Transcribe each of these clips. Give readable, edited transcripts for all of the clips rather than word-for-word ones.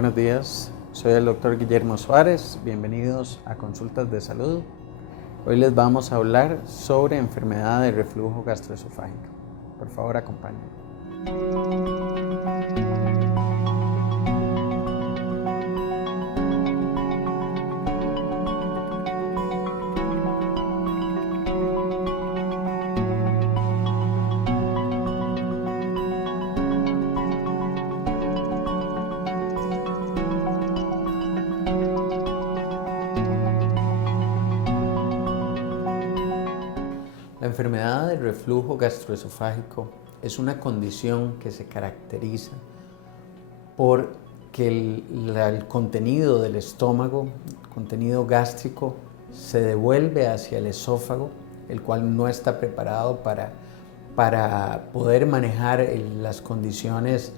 Buenos días, soy el doctor Guillermo Suárez, bienvenidos a Consultas de Salud. Hoy les vamos a hablar sobre enfermedad de reflujo gastroesofágico. Por favor, acompáñenme. La enfermedad de reflujo gastroesofágico es una condición que se caracteriza por que el contenido del estómago, el contenido gástrico, se devuelve hacia el esófago, el cual no está preparado para poder manejar las condiciones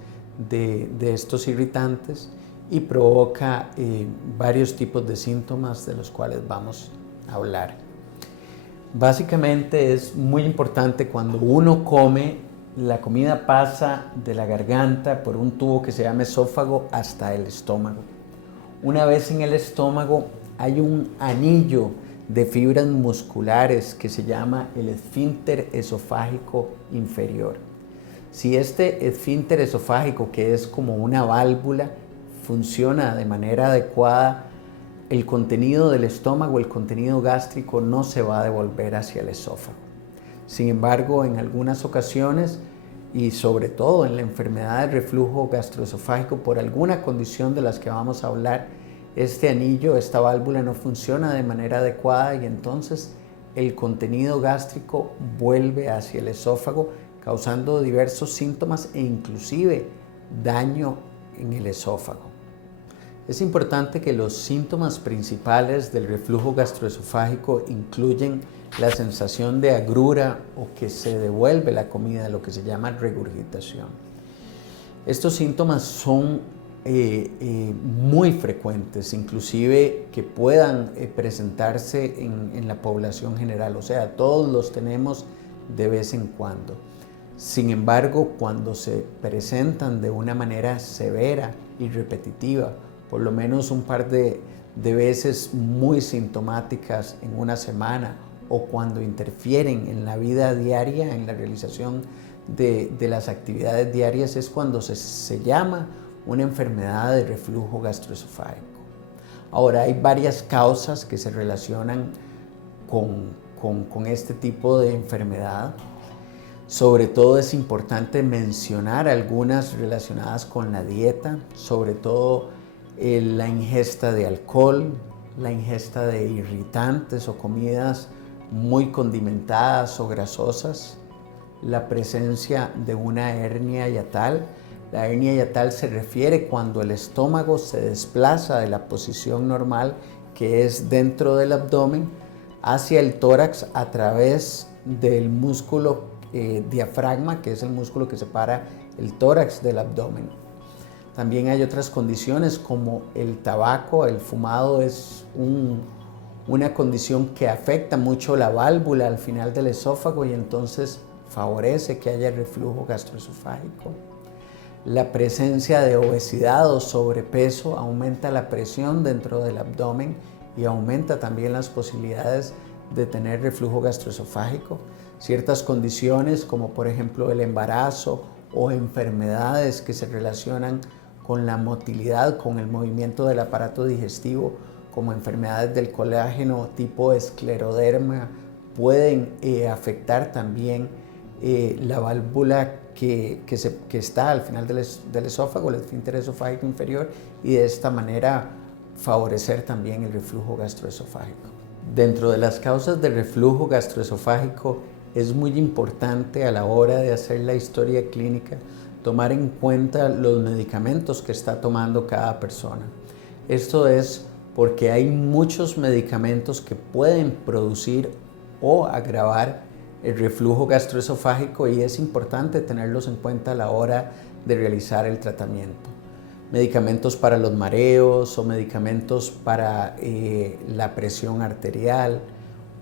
de estos irritantes y provoca varios tipos de síntomas de los cuales vamos a hablar. Básicamente es muy importante cuando uno come, la comida pasa de la garganta por un tubo que se llama esófago hasta el estómago. Una vez en el estómago hay un anillo de fibras musculares que se llama el esfínter esofágico inferior. Si este esfínter esofágico, que es como una válvula, funciona de manera adecuada, el contenido del estómago, el contenido gástrico no se va a devolver hacia el esófago. Sin embargo, en algunas ocasiones y sobre todo en la enfermedad de reflujo gastroesofágico, por alguna condición de las que vamos a hablar, este anillo, esta válvula no funciona de manera adecuada y entonces el contenido gástrico vuelve hacia el esófago, causando diversos síntomas e inclusive daño en el esófago. Es importante que los síntomas principales del reflujo gastroesofágico incluyen la sensación de agrura o que se devuelve la comida, lo que se llama regurgitación. Estos síntomas son muy frecuentes, inclusive que puedan presentarse en la población general, o sea, todos los tenemos de vez en cuando. Sin embargo, cuando se presentan de una manera severa y repetitiva, por lo menos un par de veces muy sintomáticas en una semana o cuando interfieren en la vida diaria, en la realización de las actividades diarias, es cuando se llama una enfermedad de reflujo gastroesofágico. Ahora, hay varias causas que se relacionan con este tipo de enfermedad. Sobre todo es importante mencionar algunas relacionadas con la dieta, sobre todo la ingesta de alcohol, la ingesta de irritantes o comidas muy condimentadas o grasosas, la presencia de una hernia hiatal. La hernia hiatal se refiere cuando el estómago se desplaza de la posición normal, que es dentro del abdomen, hacia el tórax a través del músculo diafragma, que es el músculo que separa el tórax del abdomen. También hay otras condiciones como el tabaco, el fumado es una condición que afecta mucho la válvula al final del esófago y entonces favorece que haya reflujo gastroesofágico. La presencia de obesidad o sobrepeso aumenta la presión dentro del abdomen y aumenta también las posibilidades de tener reflujo gastroesofágico. Ciertas condiciones como por ejemplo el embarazo o enfermedades que se relacionan con la motilidad, con el movimiento del aparato digestivo, como enfermedades del colágeno tipo escleroderma, pueden afectar también la válvula que está al final del esófago, el esfínter esofágico inferior, y de esta manera favorecer también el reflujo gastroesofágico. Dentro de las causas del reflujo gastroesofágico es muy importante a la hora de hacer la historia clínica tomar en cuenta los medicamentos que está tomando cada persona. Esto es porque hay muchos medicamentos que pueden producir o agravar el reflujo gastroesofágico y es importante tenerlos en cuenta a la hora de realizar el tratamiento. Medicamentos para los mareos o medicamentos para la presión arterial,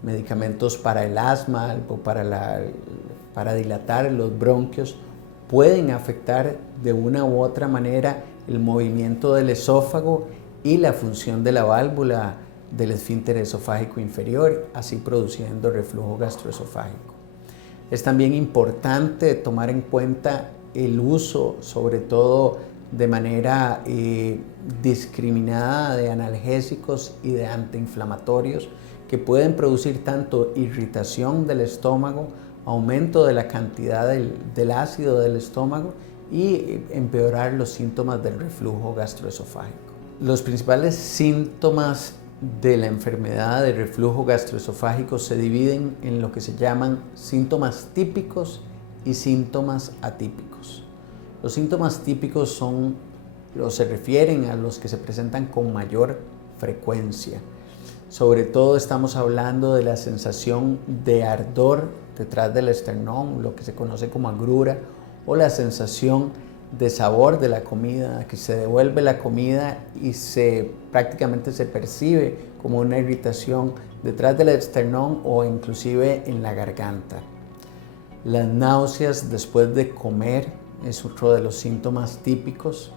medicamentos para el asma o para dilatar los bronquios pueden afectar de una u otra manera el movimiento del esófago y la función de la válvula del esfínter esofágico inferior, así produciendo reflujo gastroesofágico. Es también importante tomar en cuenta el uso, sobre todo de manera discriminada, de analgésicos y de antiinflamatorios que pueden producir tanto irritación del estómago, aumento de la cantidad del ácido del estómago y empeorar los síntomas del reflujo gastroesofágico. Los principales síntomas de la enfermedad de reflujo gastroesofágico se dividen en lo que se llaman síntomas típicos y síntomas atípicos. Los síntomas típicos se refieren a los que se presentan con mayor frecuencia. Sobre todo estamos hablando de la sensación de ardor detrás del esternón, lo que se conoce como agrura, o la sensación de sabor de la comida, que se devuelve la comida y prácticamente se percibe como una irritación detrás del esternón o inclusive en la garganta. Las náuseas después de comer es otro de los síntomas típicos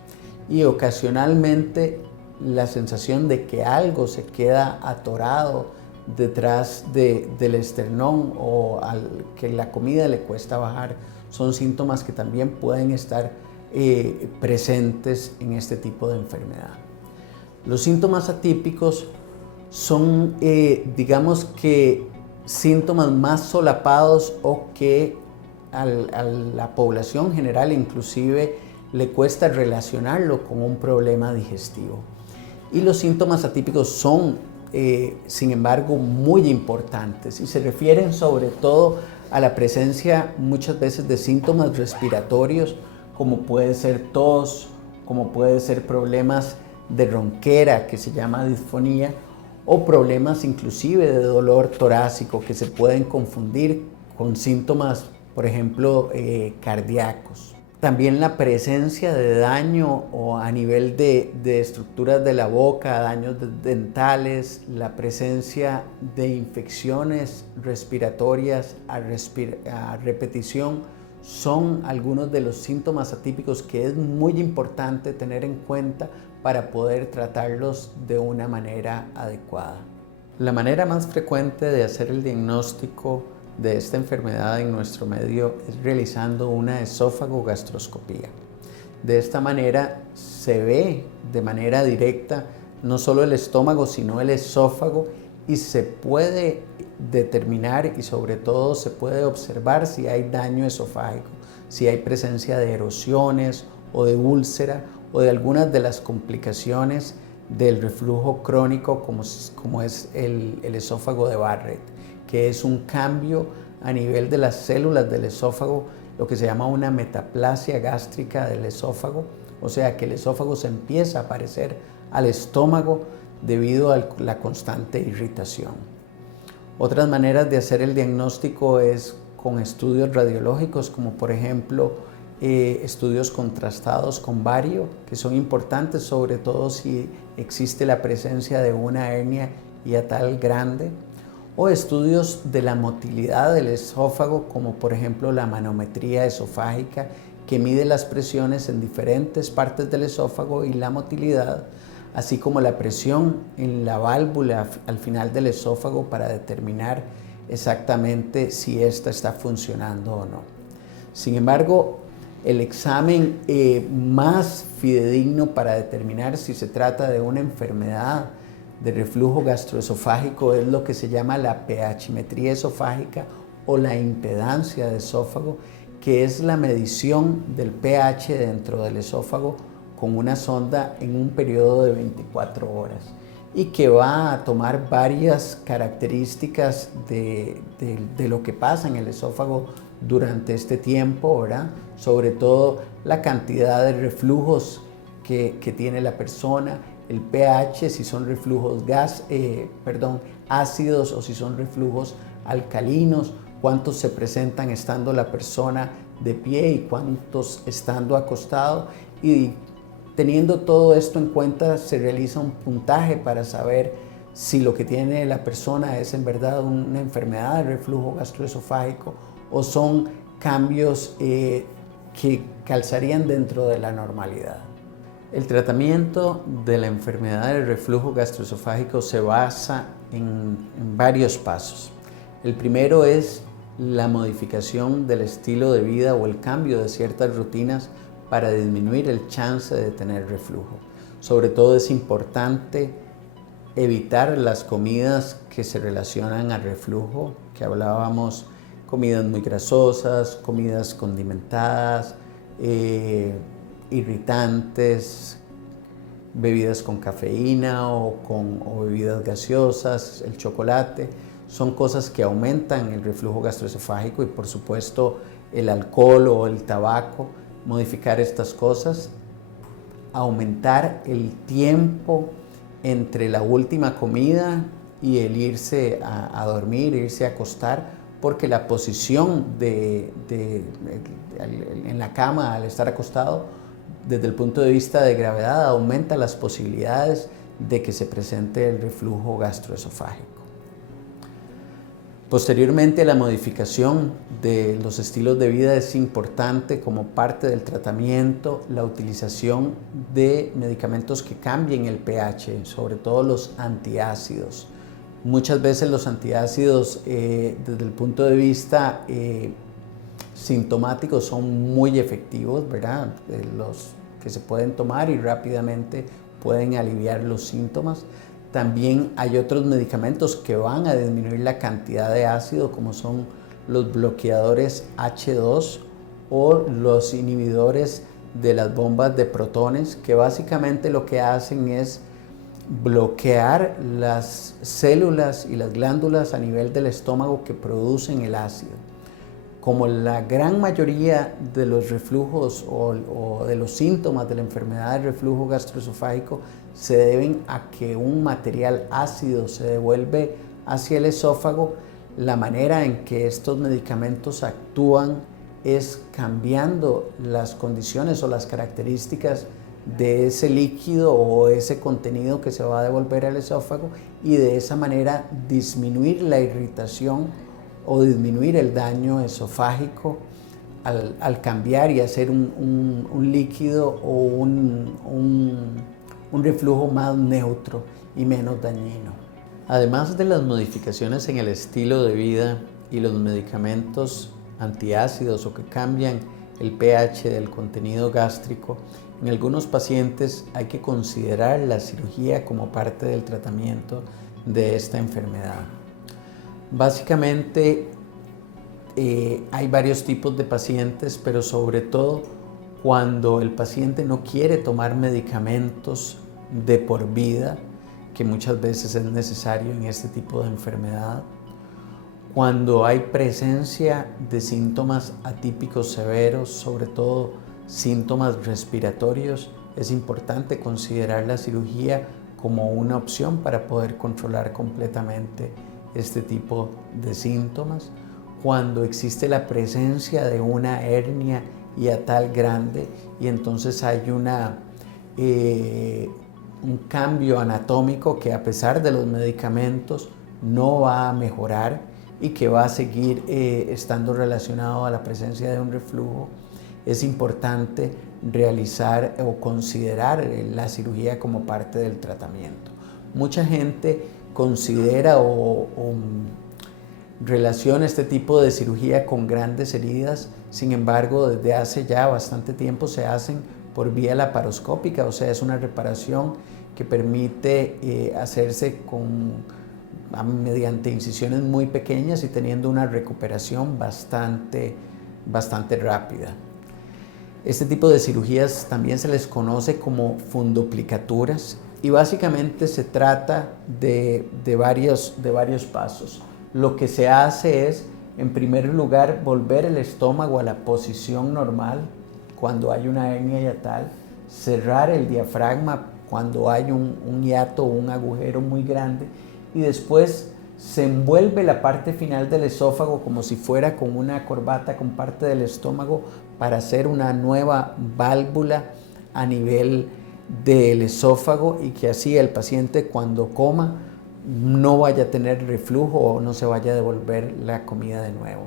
y ocasionalmente la sensación de que algo se queda atorado detrás del esternón o que la comida le cuesta bajar son síntomas que también pueden estar presentes en este tipo de enfermedad. Los síntomas atípicos son, digamos que, síntomas más solapados o que a la población general inclusive le cuesta relacionarlo con un problema digestivo. Y los síntomas atípicos son, sin embargo, muy importantes y se refieren sobre todo a la presencia muchas veces de síntomas respiratorios, como puede ser tos, como puede ser problemas de ronquera, que se llama disfonía, o problemas inclusive de dolor torácico que se pueden confundir con síntomas, por ejemplo, cardíacos. También la presencia de daño o a nivel de estructuras de la boca, daños dentales, la presencia de infecciones respiratorias a repetición son algunos de los síntomas atípicos que es muy importante tener en cuenta para poder tratarlos de una manera adecuada. La manera más frecuente de hacer el diagnóstico de esta enfermedad en nuestro medio es realizando una esófago-gastroscopía. De esta manera se ve de manera directa no solo el estómago, sino el esófago y se puede determinar y sobre todo se puede observar si hay daño esofágico, si hay presencia de erosiones o de úlcera o de algunas de las complicaciones del reflujo crónico como es el esófago de Barrett, que es un cambio a nivel de las células del esófago, lo que se llama una metaplasia gástrica del esófago, o sea que el esófago se empieza a parecer al estómago debido a la constante irritación. Otras maneras de hacer el diagnóstico es con estudios radiológicos, como por ejemplo estudios contrastados con bario, que son importantes sobre todo si existe la presencia de una hernia hiatal grande, o estudios de la motilidad del esófago, como por ejemplo la manometría esofágica, que mide las presiones en diferentes partes del esófago y la motilidad, así como la presión en la válvula al final del esófago para determinar exactamente si ésta está funcionando o no. Sin embargo, el examen más fidedigno para determinar si se trata de una enfermedad de reflujo gastroesofágico es lo que se llama la pHmetría esofágica o la impedancia de esófago, que es la medición del pH dentro del esófago con una sonda en un periodo de 24 horas y que va a tomar varias características de lo que pasa en el esófago durante este tiempo, ¿verdad? Sobre todo la cantidad de reflujos que tiene la persona, el pH, si son reflujos ácidos o si son reflujos alcalinos, cuántos se presentan estando la persona de pie y cuántos estando acostado, y teniendo todo esto en cuenta se realiza un puntaje para saber si lo que tiene la persona es en verdad una enfermedad de reflujo gastroesofágico o son cambios que calzarían dentro de la normalidad. El tratamiento de la enfermedad del reflujo gastroesofágico se basa en varios pasos. El primero es la modificación del estilo de vida o el cambio de ciertas rutinas para disminuir el chance de tener reflujo. Sobre todo es importante evitar las comidas que se relacionan al reflujo, que hablábamos, comidas muy grasosas, comidas condimentadas, irritantes, bebidas con cafeína o bebidas gaseosas, el chocolate. Son cosas que aumentan el reflujo gastroesofágico y por supuesto el alcohol o el tabaco. Modificar estas cosas, aumentar el tiempo entre la última comida y el irse a dormir, irse a acostar, porque la posición en la cama al estar acostado, desde el punto de vista de gravedad, aumenta las posibilidades de que se presente el reflujo gastroesofágico. Posteriormente, la modificación de los estilos de vida es importante como parte del tratamiento, la utilización de medicamentos que cambien el pH, sobre todo los antiácidos. Muchas veces los antiácidos, desde el punto de vista sintomáticos, son muy efectivos, ¿verdad? Los que se pueden tomar y rápidamente pueden aliviar los síntomas. También hay otros medicamentos que van a disminuir la cantidad de ácido, como son los bloqueadores H2 o los inhibidores de las bombas de protones, que básicamente lo que hacen es bloquear las células y las glándulas a nivel del estómago que producen el ácido. Como la gran mayoría de los reflujos o de los síntomas de la enfermedad del reflujo gastroesofágico se deben a que un material ácido se devuelve hacia el esófago, la manera en que estos medicamentos actúan es cambiando las condiciones o las características de ese líquido o ese contenido que se va a devolver al esófago y de esa manera disminuir la irritación o disminuir el daño esofágico al cambiar y hacer un líquido o un reflujo más neutro y menos dañino. Además de las modificaciones en el estilo de vida y los medicamentos antiácidos o que cambian el pH del contenido gástrico, en algunos pacientes hay que considerar la cirugía como parte del tratamiento de esta enfermedad. Básicamente hay varios tipos de pacientes, pero sobre todo cuando el paciente no quiere tomar medicamentos de por vida, que muchas veces es necesario en este tipo de enfermedad, cuando hay presencia de síntomas atípicos severos, sobre todo síntomas respiratorios, es importante considerar la cirugía como una opción para poder controlar completamente este tipo de síntomas. Cuando existe la presencia de una hernia hiatal grande y entonces hay un cambio anatómico que a pesar de los medicamentos no va a mejorar y que va a seguir estando relacionado a la presencia de un reflujo, es importante realizar o considerar la cirugía como parte del tratamiento. Mucha gente considera o relaciona este tipo de cirugía con grandes heridas, sin embargo, desde hace ya bastante tiempo se hacen por vía laparoscópica, o sea, es una reparación que permite hacerse mediante incisiones muy pequeñas y teniendo una recuperación bastante rápida. Este tipo de cirugías también se les conoce como funduplicaturas y básicamente se trata de varios pasos. Lo que se hace es, en primer lugar, volver el estómago a la posición normal cuando hay una hernia hiatal, cerrar el diafragma cuando hay un hiato o un agujero muy grande y después se envuelve la parte final del esófago como si fuera con una corbata con parte del estómago para hacer una nueva válvula a nivel del esófago y que así el paciente cuando coma no vaya a tener reflujo o no se vaya a devolver la comida de nuevo.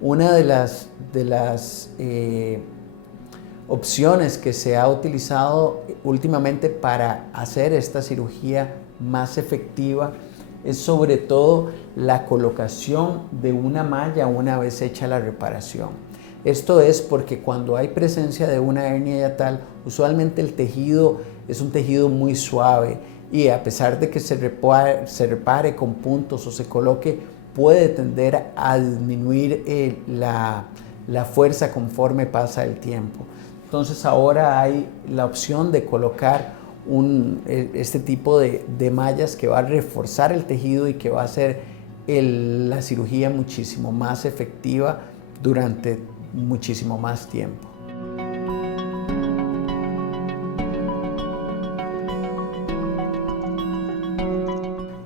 Una de las opciones que se ha utilizado últimamente para hacer esta cirugía más efectiva es sobre todo la colocación de una malla una vez hecha la reparación. Esto es porque cuando hay presencia de una hernia hiatal, usualmente el tejido es un tejido muy suave y a pesar de que se repare con puntos o se coloque, puede tender a disminuir la fuerza conforme pasa el tiempo. Entonces ahora hay la opción de colocar este tipo de mallas que va a reforzar el tejido y que va a hacer la cirugía muchísimo más efectiva durante muchísimo más tiempo.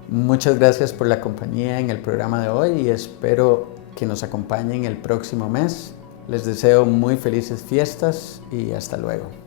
Muchas gracias por la compañía en el programa de hoy y espero que nos acompañen el próximo mes. Les deseo muy felices fiestas y hasta luego.